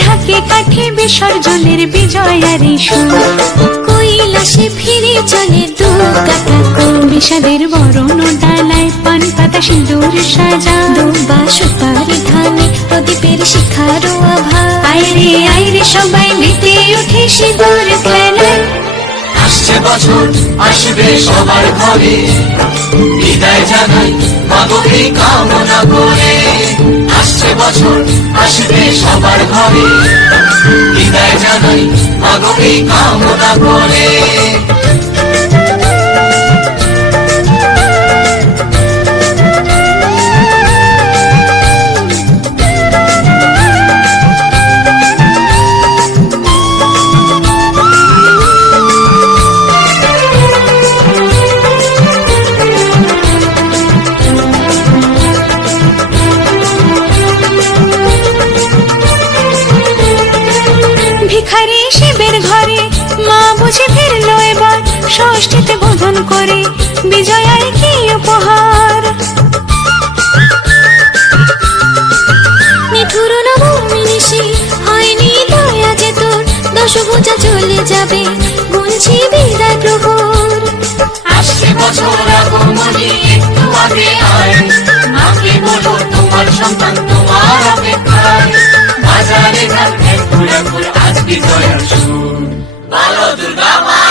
ঢাকে কাঠে বিসর্জনের বিজয়ারি সুর, কৈলাসে ফিরে চলে দু কাকা কুল। বিষাদের বরণ ডালায় পান পাতা সিঁদুর সাজা, দুবা সুপারি ধানে প্রদীপের শিখারো আভা। আইরে আইরে সবাই মেতে উঠে সিঁদুর খেলায়। আসছে বছর আসবে সবার ঘরে, বিদায় জানাই মাগোকে কামনা করে। আসছে বছর আসবে সবার ঘরে, বিদায় জানাই মাগোকে কামনা করে। ভিখারি শিবের ঘরে মা বুঝে ফিরলো এবার, ষষ্ঠীতে বোধন করে বিজয়ায় কি উপহার। নিঠুর নবমী নিশি হয়নি দয়া যে তোর, দশভুজা চলে যাবে গুনছি বিদায় প্রহর। আসছে বছর আগমনী একটু আগে আয়, মাকে বলো তোমার সন্তান তোমার অপেক্ষায়। বাজারে ঘাট ঘুরে ঘুরে আজ বিজয়ার সুর, বলো দুর্গা মা।